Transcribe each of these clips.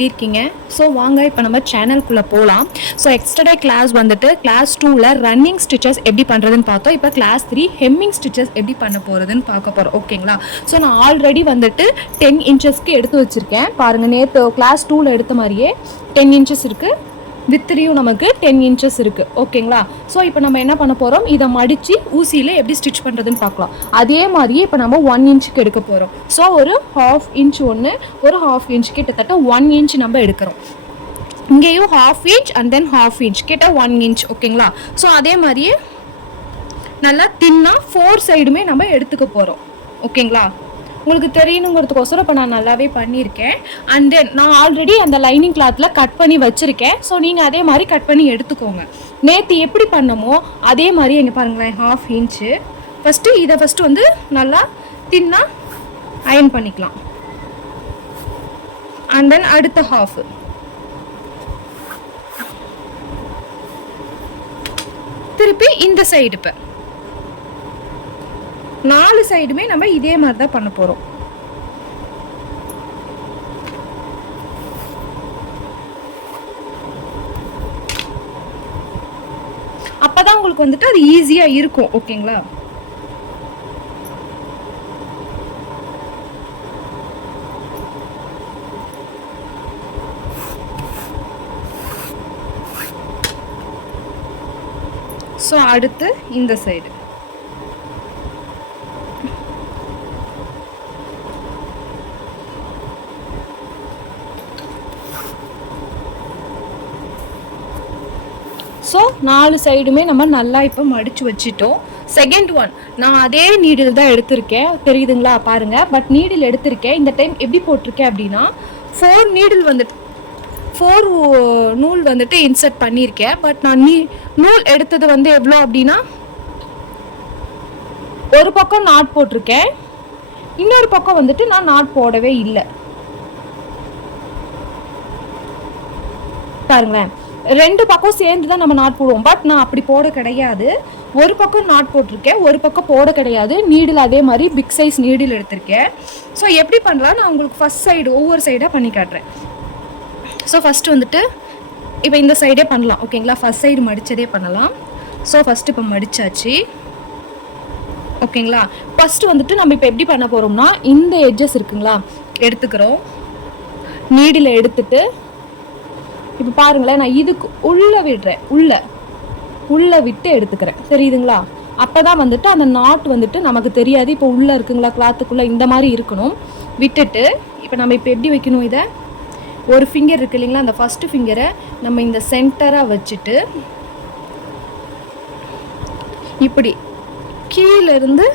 எப்படி இருக்கீங்க? ஸோ வாங்க இப்போ நம்ம சேனல்குள்ளே போகலாம். ஸோ எக்ஸ்ட்ரா கிளாஸ் வந்துட்டு கிளாஸ் 2ல் ரன்னிங் ஸ்டிச்சஸ் எப்படி பண்ணுறதுன்னு பார்த்தோம். இப்போ கிளாஸ் 3 ஹெம்மிங் ஸ்டிச்சஸ் எப்படி பண்ண போகிறதுன்னு பார்க்க போகிறோம். ஓகேங்களா? ஸோ நான் ஆல்ரெடி வந்துட்டு 10 இன்ச்சஸ்க்கு எடுத்து வச்சுருக்கேன். பாருங்கள், நேற்று கிளாஸ் 2ல் எடுத்த மாதிரியே 10 இன்ச்சஸ் இருக்குது. வித்திரியும் நமக்கு 10 இன்ச்சஸ் இருக்குது. ஓகேங்களா? ஸோ இப்போ நம்ம என்ன பண்ண போகிறோம், இதை மடித்து ஊசியில் எப்படி ஸ்டிச் பண்ணுறதுன்னு பார்க்கலாம். அதே மாதிரியே இப்போ நம்ம 1 இன்ச்சுக்கு எடுக்க போகிறோம். ஸோ ஒரு 1/2 இன்ச் ஒன்று, ஒரு 1/2 இன்ச், கிட்டத்தட்ட 1 இன்ச் நம்ம எடுக்கிறோம். இங்கேயும் 1/2 இன்ச் அண்ட் தென் 1/2 இன்ச், கிட்ட 1 இன்ச். ஓகேங்களா? ஸோ அதே மாதிரியே நல்லா தின்னா 4 சைடுமே நம்ம எடுத்துக்க போகிறோம். ஓகேங்களா? உங்களுக்கு தெரியணுங்கிறதுக்கோசரம் இப்போ நான் நல்லாவே பண்ணியிருக்கேன். அண்ட் தென் நான் ஆல்ரெடி அந்த லைனிங் கிளாத்தில் கட் பண்ணி வச்சுருக்கேன். ஸோ நீங்கள் அதே மாதிரி கட் பண்ணி எடுத்துக்கோங்க. நேற்று எப்படி பண்ணமோ அதே மாதிரி எங்கே பாருங்களேன், 1/2 இன்ச்சு. இதை ஃபஸ்ட்டு வந்து நல்லா தின்னா அயன் பண்ணிக்கலாம். அண்ட் தென் அடுத்த 1/2 திருப்பி இந்த சைடு. இப்போ 4 சைடுமே நம்ம இதே மாதிரி தான் பண்ண போகிறோம். அப்பதான் உங்களுக்கு வந்துட்டு அது ஈஸியா இருக்கும். ஓகேங்களா? ஸோ அடுத்து இந்த சைடு. ஸோ 4 சைடுமே நம்ம நல்லா இப்போ மடித்து வச்சுட்டோம். செகண்ட் ஒன் நான் அதே நீடில் தான் எடுத்திருக்கேன். தெரியுதுங்களா? பாருங்கள். பட் நீடில் எடுத்திருக்கேன். இந்த டைம் எப்படி போட்டிருக்கேன் அப்படின்னா 4 நீடில் வந்துட்டு 4 நூல் வந்துட்டு இன்சர்ட் பண்ணியிருக்கேன். பட் நான் நூல் எடுத்தது வந்து எவ்வளோ அப்படின்னா, ஒரு பக்கம் நாட் போட்டிருக்கேன், இன்னொரு பக்கம் வந்துட்டு நான் நாட் போடவே இல்லை. பாருங்களேன், 2 பக்கம் சேர்ந்து தான் நம்ம நாட் போடுவோம். பட் நான் அப்படி போட கிடையாது. ஒரு பக்கம் நாட் போட்டிருக்கேன், ஒரு பக்கம் போட கிடையாது. நீடில் அதே மாதிரி பிக் சைஸ் நீடில் எடுத்திருக்கேன். ஸோ எப்படி பண்ணலாம் நான் உங்களுக்கு ஃபஸ்ட் சைடு ஒவ்வொரு சைடாக பண்ணி காட்டுறேன். ஸோ ஃபஸ்ட்டு வந்துட்டு இப்போ இந்த சைடே பண்ணலாம். ஓகேங்களா? ஃபஸ்ட் சைடு மடித்ததே பண்ணலாம். ஸோ ஃபஸ்ட்டு இப்போ மடித்தாச்சு. ஓகேங்களா? ஃபஸ்ட்டு வந்துட்டு நம்ம இப்போ எப்படி பண்ண போகிறோம்னா, இந்த எட்ஜஸ் இருக்குங்களா எடுத்துக்கிறோம். நீடில் எடுத்துட்டு இப்போ பாருங்களேன், நான் இதுக்கு உள்ளே விடுறேன். உள்ளே விட்டு எடுத்துக்கிறேன். தெரியுதுங்களா? அப்போ தான் வந்துட்டு அந்த நாட் வந்துட்டு நமக்கு தெரியாது. இப்போ உள்ளே இருக்குங்களா கிளாத்துக்குள்ளே, இந்த மாதிரி இருக்கணும். விட்டுட்டு இப்போ நம்ம இப்போ எப்படி வைக்கணும், இதை ஒரு ஃபிங்கர் இருக்குது இல்லைங்களா, அந்த ஃபஸ்ட்டு ஃபிங்கரை நம்ம இந்த சென்டராக வச்சுட்டு இப்படி கீழேருந்து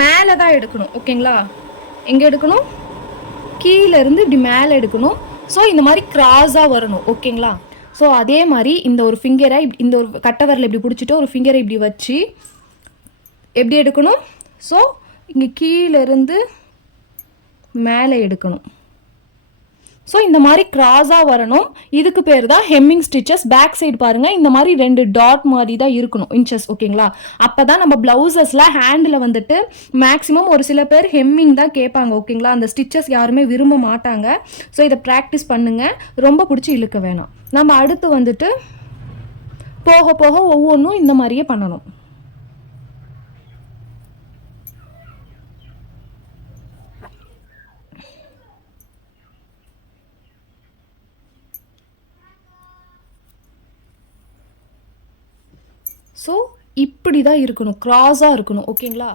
மேலே தான் எடுக்கணும். ஓகேங்களா? எங்கே எடுக்கணும்? கீழேருந்து இப்படி மேலே எடுக்கணும். ஸோ இந்த மாதிரி கிராஸாக வரணும். ஓகேங்களா? ஸோ அதே மாதிரி இந்த ஒரு ஃபிங்கரை இந்த ஒரு கட்டவரில் இப்படி பிடிச்சிட்டு ஒரு ஃபிங்கரை இப்படி வச்சு எப்படி எடுக்கணும்? ஸோ இங்கே கீழேருந்து மேலே எடுக்கணும். ஸோ இந்த மாதிரி கிராஸாக வரணும். இதுக்கு பேர் தான் ஹெம்மிங் ஸ்டிச்சஸ். பேக் சைடு பாருங்கள், இந்த மாதிரி 2 டாட் மாதிரி தான் இருக்கணும் இன்ச்சஸ். ஓகேங்களா? அப்போ தான் நம்ம ப்ளவுசஸில் ஹேண்டில் வந்துட்டு மேக்ஸிமம் ஒரு சில பேர் ஹெம்மிங் தான் கேட்பாங்க. ஓகேங்களா? அந்த ஸ்டிச்சஸ் யாருமே விரும்ப மாட்டாங்க. ஸோ இதை ப்ராக்டிஸ் பண்ணுங்கள். ரொம்ப பிடிச்சி இழுக்க வேணாம். நம்ம அடுத்து வந்துட்டு போக போக ஒவ்வொன்றும் இந்த மாதிரியே பண்ணணும். ஸோ இப்படி தான் இருக்கணும், க்ராஸாக இருக்கணும். ஓகேங்களா?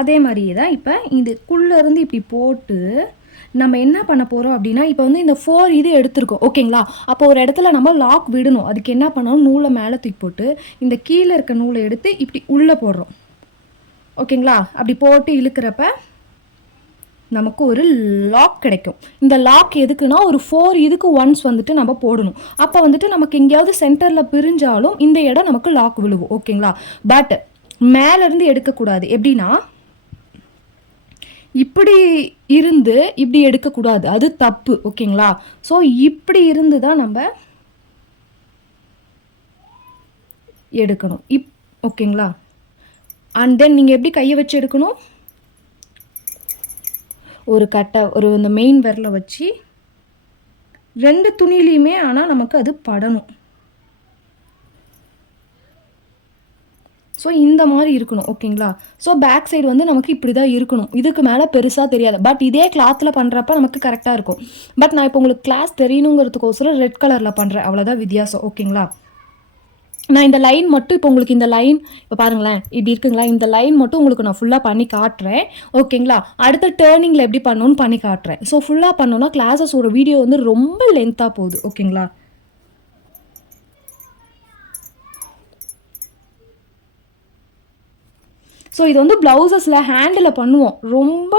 அதே மாதிரியே தான் இப்போ இதுக்குள்ளேருந்து இப்படி போட்டு நம்ம என்ன பண்ண போகிறோம் அப்படின்னா, இப்போ வந்து இந்த 4 இது எடுத்துருக்கோம். ஓகேங்களா? அப்போ ஒரு இடத்துல நம்ம லாக் விடணும். அதுக்கு என்ன பண்ணணும், நூலை மேலே தூக்கி போட்டு இந்த கீழே இருக்க நூலை எடுத்து இப்படி உள்ளே போடுறோம். ஓகேங்களா? அப்படி போட்டு இழுக்கிறப்ப நமக்கு ஒரு லாக் கிடைக்கும். இந்த லாக் எதுக்குன்னா, ஒரு 4 இதுக்கு ஒன்ஸ் வந்துட்டு நம்ம போடணும். அப்போ வந்துட்டு நமக்கு எங்கேயாவது சென்டரில் பிரிஞ்சாலும் இந்த இடம் நமக்கு லாக் விழுவும். ஓகேங்களா? பட் மேலேருந்து எடுக்கக்கூடாது. எப்படின்னா, இப்படி இருந்து இப்படி எடுக்கக்கூடாது, அது தப்பு. ஓகேங்களா? ஸோ இப்படி இருந்து தான் நம்ம எடுக்கணும். ஓகேங்களா? அண்ட் தென் நீங்கள் எப்படி கையை வச்சு எடுக்கணும், ஒரு கட்டை ஒரு இந்த மெயின் விரலை வச்சு 2 துணிலையுமே ஆனால் நமக்கு அது படணும். ஸோ இந்த மாதிரி இருக்கணும். ஓகேங்களா? ஸோ பேக் சைடு வந்து நமக்கு இப்படி தான் இருக்கணும். இதுக்கு மேலே பெருசாக தெரியாது. பட் இதே கிளாத்தில் பண்ணுறப்ப நமக்கு கரெக்டாக இருக்கும். பட் நான் இப்போ உங்களுக்கு கிளாஸ் தெரியணுங்கிறதுக்கோசரம் ரெட் கலரில் பண்ணுறேன். அவ்வளோதான் வித்தியாசம். ஓகேங்களா? நான் இந்த லைன் மட்டும் இப்போ உங்களுக்கு இந்த லைன் இப்போ பாருங்களேன் இப்படி இருக்குங்களா, இந்த லைன் மட்டும் உங்களுக்கு நான் ஃபுல்லாக பண்ணி காட்டுறேன். ஓகேங்களா? அடுத்த டேர்னிங்கில் எப்படி பண்ணணும்னு பண்ணி காட்டுறேன். ஸோ ஃபுல்லாக பண்ணோன்னா கிளாஸஸோட வீடியோ வந்து ரொம்ப லென்த்தாக போகுது. ஓகேங்களா? ஸோ இது வந்து ப்ளவுசஸில் ஹேண்டில் பண்ணுவோம். ரொம்ப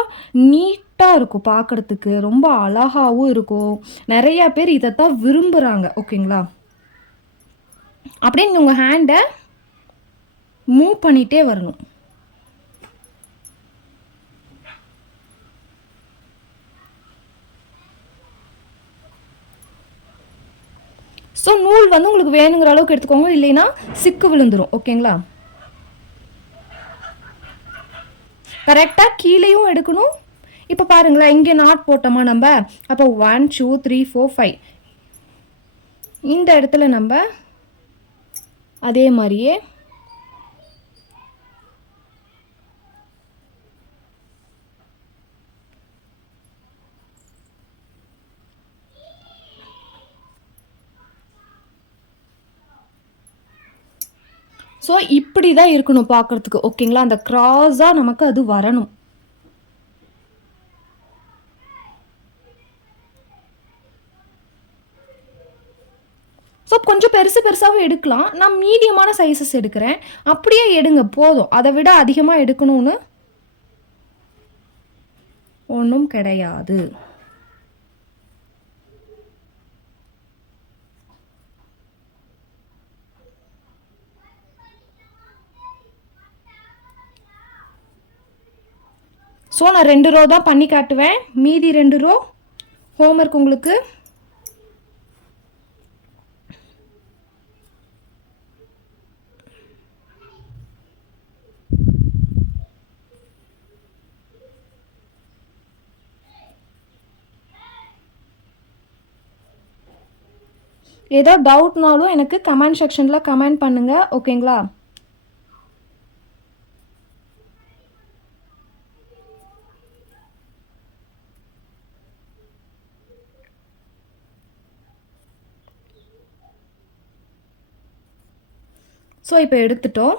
நீட்டாக இருக்கும் பார்க்குறதுக்கு, ரொம்ப அழகாகவும் இருக்கும். நிறையா பேர் இதைத்தான் விரும்புகிறாங்க. ஓகேங்களா? அப்படியே நீங்கள் உங்கள் ஹேண்டை மூவ் பண்ணிகிட்டே வரணும். ஸோ நூல் வந்து உங்களுக்கு வேணுங்கிற அளவுக்கு எடுத்துக்கோங்க, இல்லைன்னா சிக்கு விழுந்துடும். ஓகேங்களா? கரெக்டாக கீழேயும் எடுக்கணும். இப்போ பாருங்களேன், இங்கே நாட் போட்டோமா நம்ம, அப்போ 1 2 3 4 5 இந்த இடத்துல நம்ம அதே மாதிரியே ஸோ இப்படி தான் இருக்கணும் பார்க்குறதுக்கு. ஓகேங்களா? அந்த க்ராஸாக நமக்கு அது வரணும். ஸோ கொஞ்சம் பெருசாகவும் எடுக்கலாம். நான் மீடியமான சைஸஸ் எடுக்கிறேன். அப்படியே எடுங்க போதும். அதை விட அதிகமாக எடுக்கணும்னு ஒன்றும் கிடையாது. ஸோ நான் 2 ரோ தான் பண்ணி காட்டுவேன். மீதி 2 ரோ ஹோம்ஒர்க் உங்களுக்கு. ஏதோ டவுட்னாலும் எனக்கு கமெண்ட் செக்ஷனில் கமெண்ட் பண்ணுங்கள். ஓகேங்களா? ஸோ இப்போ எடுத்துட்டோம்.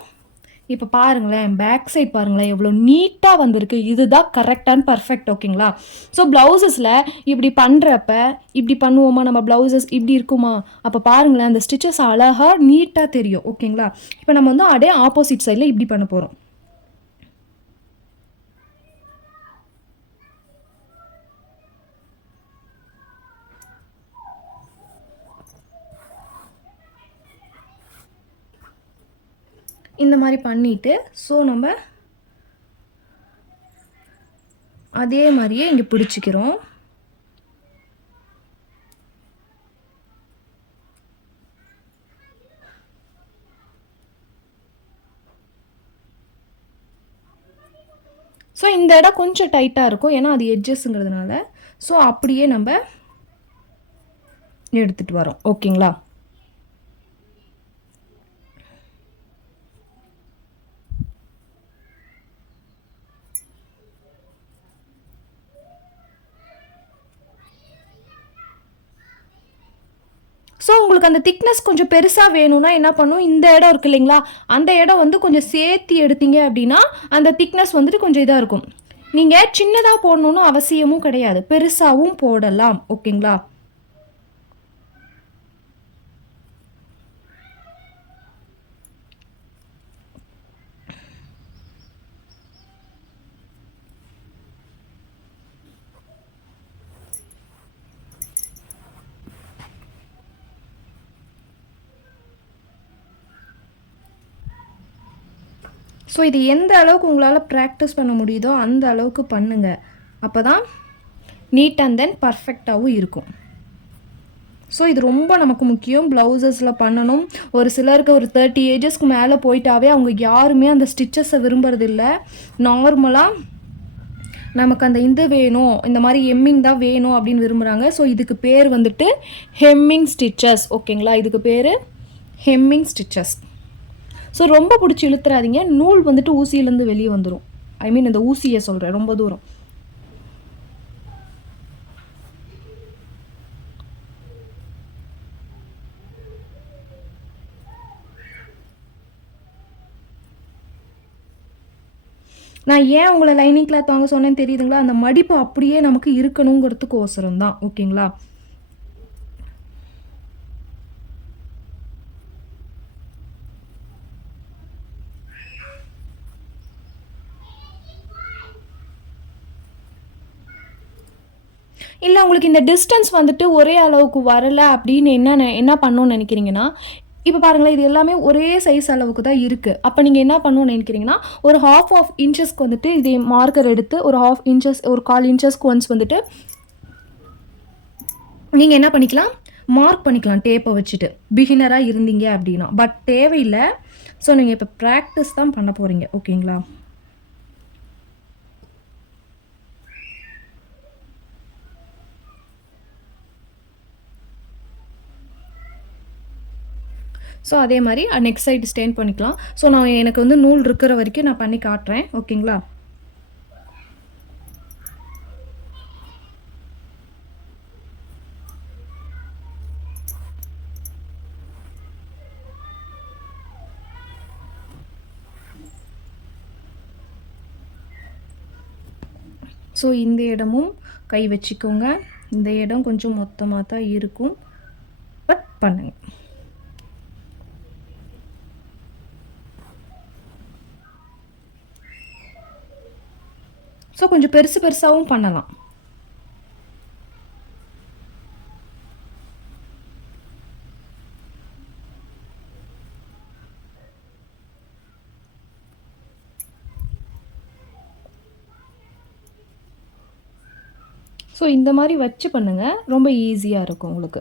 இப்போ பாருங்களேன், பேக் சைட் பாருங்களேன் எவ்வளோ நீட்டாக வந்திருக்கு. இதுதான் கரெக்ட் அண்ட் பர்ஃபெக்ட். ஓகேங்களா? ஸோ ப்ளவுசஸில் இப்படி பண்ணுறப்ப இப்படி பண்ணுவோமா நம்ம, ப்ளவுசஸ் இப்படி இருக்குமா, அப்போ பாருங்களேன் அந்த ஸ்டிச்சஸ் அழகாக நீட்டாக தெரியும். ஓகேங்களா? இப்போ நம்ம வந்து அப்படியே ஆப்போசிட் சைடில் இப்படி பண்ண போகிறோம். இந்த மாதிரி பண்ணிவிட்டு ஸோ நம்ம அதே மாதிரியே இங்கே பிடிச்சிக்கிறோம். ஸோ இந்த இடம் கொஞ்சம் டைட்டாக இருக்கும், ஏன்னா அது எட்ஜஸ்ங்கிறதுனால. ஸோ அப்படியே நம்ம எடுத்துகிட்டு வரோம். ஓகேங்களா? ஸோ உங்களுக்கு அந்த திக்னஸ் கொஞ்சம் பெருசாக வேணும்னா என்ன பண்ணும், இந்த இடம் இருக்குது இல்லைங்களா, அந்த இடம் வந்து கொஞ்சம் சேர்த்து எடுத்தீங்க அப்படின்னா அந்த திக்னஸ் வந்துட்டு கொஞ்சம் இதாக இருக்கும். நீங்கள் சின்னதாக போடணுன்னு அவசியமும் கிடையாது, பெருசாகவும் போடலாம். ஓகேங்களா? ஸோ இது எந்த அளவுக்கு உங்களால் ப்ராக்டிஸ் பண்ண முடியுதோ அந்த அளவுக்கு பண்ணுங்கள். அப்போ தான் நீட் அண்ட் தென் பர்ஃபெக்டாகவும் இருக்கும். ஸோ இது ரொம்ப நமக்கு முக்கியம். ப்ளவுசஸில் பண்ணணும். ஒரு சிலருக்கு ஒரு 30 ஏஜஸ்க்கு மேலே போயிட்டாவே அவங்க யாருமே அந்த ஸ்டிச்சஸை விரும்புறதில்ல. நார்மலாக நமக்கு அந்த இது வேணும், இந்த மாதிரி எம்மிங் தான் வேணும் அப்படின்னு விரும்புகிறாங்க. ஸோ இதுக்கு பேர் வந்துட்டு ஹெம்மிங் ஸ்டிச்சஸ். ஓகேங்களா, இதுக்கு பேர் ஹெம்மிங் ஸ்டிச்சஸ். ஸோ ரொம்ப பிடிச்சி இழுத்துறாதீங்க, நூல் வந்துட்டு ஊசியிலேருந்து வெளியே வந்துடும். ஐ மீன் இந்த ஊசியை சொல்கிறேன், ரொம்ப தூரம். நான் ஏன் உங்களை லைனிங் கிளாத் வாங்க சொன்னேன்னு தெரியுதுங்களா? அந்த மடிப்பு அப்படியே நமக்கு இருக்கணுங்கிறதுக்கு ஓசரம் தான். ஓகேங்களா, இல்லை உங்களுக்கு இந்த டிஸ்டன்ஸ் வந்துட்டு ஒரே அளவுக்கு வரலை அப்படின்னு என்ன பண்ணணும்னு நினைக்கிறீங்கன்னா, இப்போ பாருங்களேன், இது எல்லாமே ஒரே சைஸ் அளவுக்கு தான் இருக்குது. அப்போ நீங்கள் என்ன பண்ணணும்னு நினைக்கிறீங்கன்னா, ஒரு ஆஃப் இன்ச்சஸ்க்கு வந்துட்டு இதே மார்க்கர் எடுத்து ஒரு 1/2 இன்ச்சஸ், ஒரு 1/4 இன்ச்சஸ்க்கு ஒன்ஸ் வந்துட்டு நீங்கள் என்ன பண்ணிக்கலாம், மார்க் பண்ணிக்கலாம் டேப்பை வச்சுட்டு, பிகினராக இருந்தீங்க அப்படின்னா. பட் தேவையில்லை. ஸோ நீங்கள் இப்போ ப்ராக்டிஸ் தான் பண்ண போகிறீங்க. ஓகேங்களா, ஸோ அதே மாதிரி நெக்ஸ்ட் சைடு ஸ்டெயின் பண்ணிக்கலாம். ஸோ எனக்கு வந்து நூல் இருக்கிற வரைக்கும் நான் பண்ணி காட்டுறேன். ஓகேங்களா, ஸோ இந்த இடமும் கை வச்சுக்கோங்க. இந்த இடம் கொஞ்சம் மொத்தமாக தான் இருக்கும், பட் பண்ணுங்க. ஸோ கொஞ்சம் பெருசு பெருசாகவும் பண்ணலாம். ஸோ இந்த மாதிரி வச்சு பண்ணுங்கள், ரொம்ப ஈஸியாக இருக்கும் உங்களுக்கு.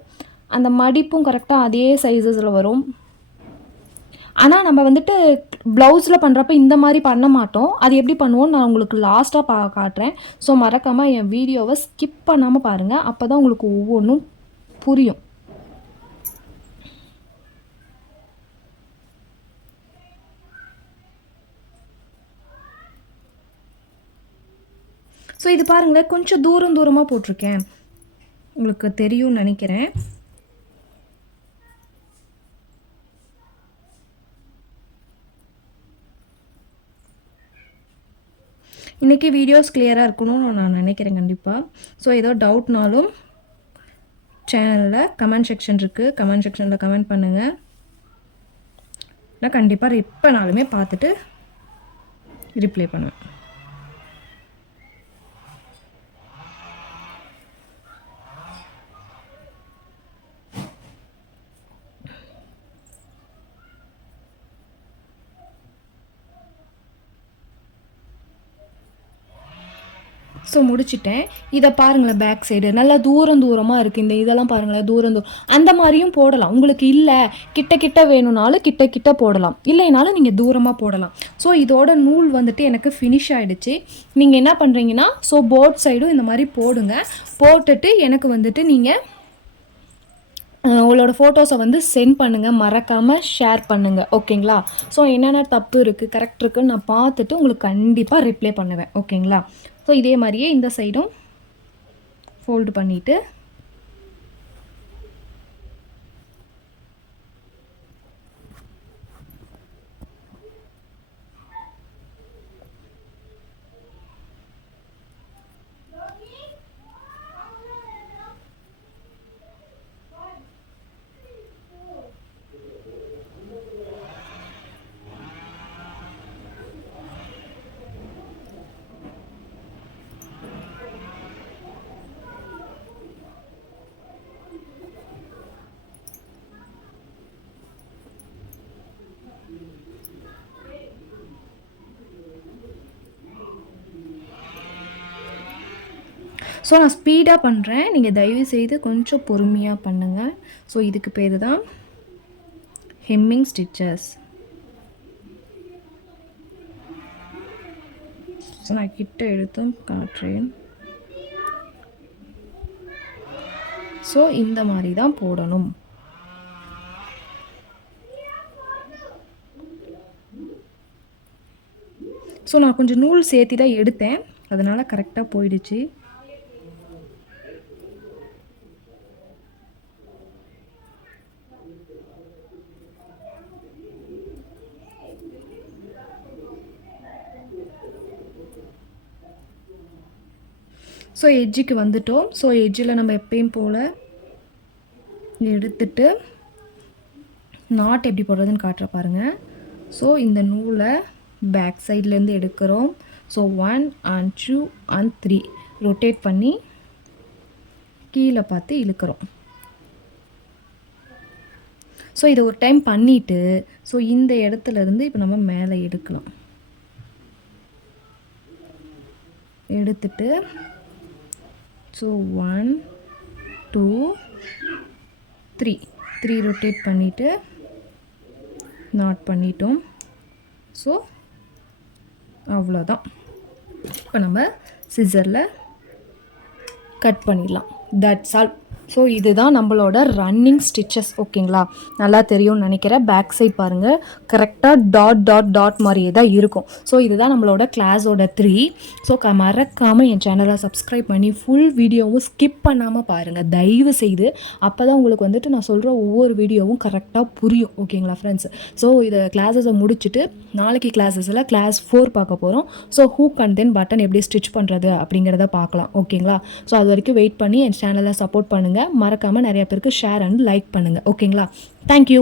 அந்த மடிப்பும் கரெக்டாக அதே சைஸஸில் வரும். ஆனால் நம்ம வந்துட்டு ப்ளவுஸில் பண்ணுறப்ப இந்த மாதிரி பண்ண மாட்டோம். அது எப்படி பண்ணுவோன்னு நான் உங்களுக்கு லாஸ்ட்டாக காட்டுறேன். ஸோ மறக்காமல் என் வீடியோவை ஸ்கிப் பண்ணாமல் பாருங்கள், அப்போ தான் உங்களுக்கு ஒவ்வொன்றும் புரியும். ஸோ இது பாருங்களேன், கொஞ்சம் தூரமாக போட்டிருக்கேன், உங்களுக்கு தெரியும்னு நினைக்கிறேன். இன்றைக்கி வீடியோஸ் கிளியராக இருக்கணும்னு நான் நினைக்கிறேன் கண்டிப்பாக. ஸோ ஏதோ டவுட்னாலும் சேனலில் கமெண்ட் செக்ஷன் இருக்குது, கமெண்ட் செக்ஷனில் கமெண்ட் பண்ணுங்கள். நான் கண்டிப்பாக எப்போனாலுமே பார்த்துட்டு ரிப்ளை பண்ணுவேன். ஸோ முடிச்சிட்டேன். இதை பாருங்களேன், பேக் சைடு நல்லா தூரமாக இருக்குது. இந்த இதெல்லாம் பாருங்களேன், தூரம் அந்த மாதிரியும் போடலாம். உங்களுக்கு இல்லை கிட்ட வேணும்னாலும் கிட்ட போடலாம், இல்லைனாலும் நீங்கள் தூரமாக போடலாம். ஸோ இதோட நூல் வந்துட்டு எனக்கு ஃபினிஷ் ஆகிடுச்சு. நீங்கள் என்ன பண்ணுறீங்கன்னா, ஸோ போத் சைடும் இந்த மாதிரி போடுங்க. போட்டுட்டு எனக்கு வந்துட்டு நீங்கள் உங்களோட ஃபோட்டோஸை வந்து சென்ட் பண்ணுங்கள், மறக்காமல் ஷேர் பண்ணுங்கள். ஓகேங்களா, ஸோ என்னென்ன தப்பு இருக்குது கரெக்ட் இருக்குதுன்னு நான் பார்த்துட்டு உங்களுக்கு கண்டிப்பாக ரிப்ளை பண்ணுவேன். ஓகேங்களா, ஸோ இதே மாதிரியே இந்த சைடும் ஃபோல்டு பண்ணிவிட்டு ஸோ நான் ஸ்பீடாக பண்ணுறேன், நீங்கள் தயவு செய்து கொஞ்சம் பொறுமையாக பண்ணுங்கள். ஸோ இதுக்கு பேர் தான் ஹெம்மிங் ஸ்டிச்சஸ். ஸோ நான் கிட்ட எடுத்தும் காட்டுறேன். ஸோ இந்த மாதிரி தான் போடணும். ஸோ நான் கொஞ்சம் நூல் சேர்த்தி தான் எடுத்தேன், அதனால் கரெக்டாக போயிடுச்சு. ஸோ எட்ஜுக்கு வந்துட்டோம். ஸோ எட்ஜில் நம்ம எப்பயும் போல் எடுத்துட்டு நாட் எப்படி போடுறதுன்னு காட்டுற பாருங்கள். ஸோ இந்த நூலை பேக் சைட்லேருந்து எடுக்கிறோம். ஸோ 1 and 2 and 3 ரொட்டேட் பண்ணி கீழே பார்த்து இழுக்கிறோம். ஸோ இதை ஒரு டைம் பண்ணிவிட்டு ஸோ இந்த இடத்துலேருந்து இப்போ நம்ம மேலே எடுக்கலாம். எடுத்துட்டு ஸோ 1 2 3 ரொட்டேட் பண்ணிவிட்டு நாட் பண்ணிட்டோம். ஸோ அவ்வளோதான். இப்போ நம்ம சிசரில் கட் பண்ணிடலாம். That's all. ஸோ இதுதான் நம்மளோட ரன்னிங் ஸ்டிச்சஸ். ஓகேங்களா, நல்லா தெரியும்னு நினைக்கிறேன். பேக் சைட் பாருங்கள், கரெக்டாக டாட் டாட் டாட் மாதிரியே தான் இருக்கும். ஸோ இதுதான் நம்மளோட கிளாஸோட 3. ஸோ மறக்காமல் என் சேனலை சப்ஸ்கிரைப் பண்ணி ஃபுல் வீடியோவும் ஸ்கிப் பண்ணாமல் பாருங்கள் தயவு செய்து. அப்போ தான் உங்களுக்கு வந்துட்டு நான் சொல்கிற ஒவ்வொரு வீடியோவும் கரெக்டாக புரியும். ஓகேங்களா ஃப்ரெண்ட்ஸ். ஸோ இதை கிளாஸஸை முடிச்சுட்டு நாளைக்கு கிளாஸஸில் கிளாஸ் 4 பார்க்க போகிறோம். So hook and then button எப்படி ஸ்டிச் பண்ணுறது அப்படிங்கிறத பார்க்கலாம். ஓகேங்களா. ஸோ அது வரைக்கும் வெயிட் பண்ணி என் சேனலை சப்போர்ட் பண்ணுங்கள். மறக்காமல் நிறைய பேருக்கு ஷேர் அண்ட் லைக் பண்ணுங்கள். ஓகேங்களா. தேங்க்யூ.